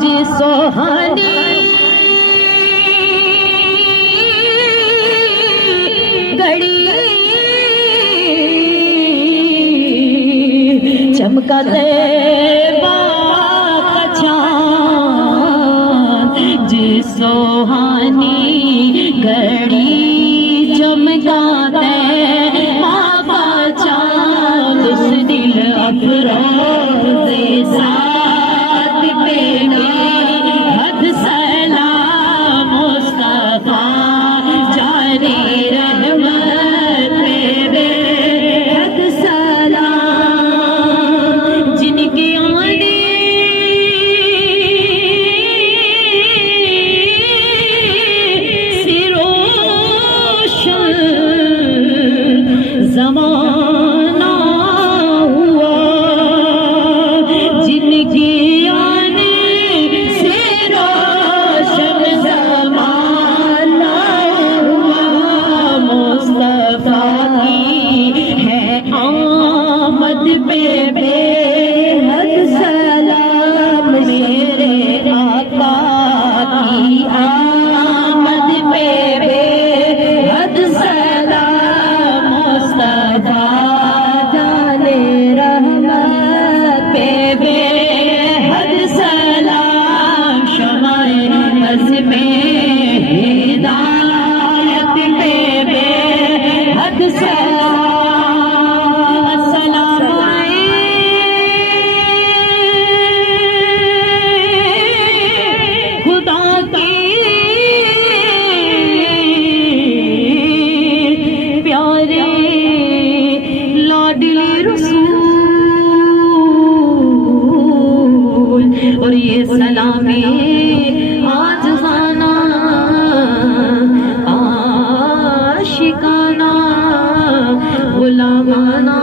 جی سوہانی گھڑی چمکا طیبہ کا چاند جی سوہانی گھڑی چمکا طیبہ کا چاند اس دل افروز ساتھ پہ حد سلام مصطفیٰ جاری رحمت پہ بے حد سلام جن کی آنے سے روشن زمانہ ہوا جن کی آنے سے روشن زمانہ ہوا مصطفیٰ کی ہے آمد پہ بے حد سلام میرے آقا کی آمد پہ بے حد سلام مصطفیٰ جانے رحمت پہ بے حد سلام شمع عزم ہدایت پہ بے حد سلام السلام خدا کی پیارے لاڈلی رسول اور یہ سلامی آج خانہ عاشقانہ غلامانہ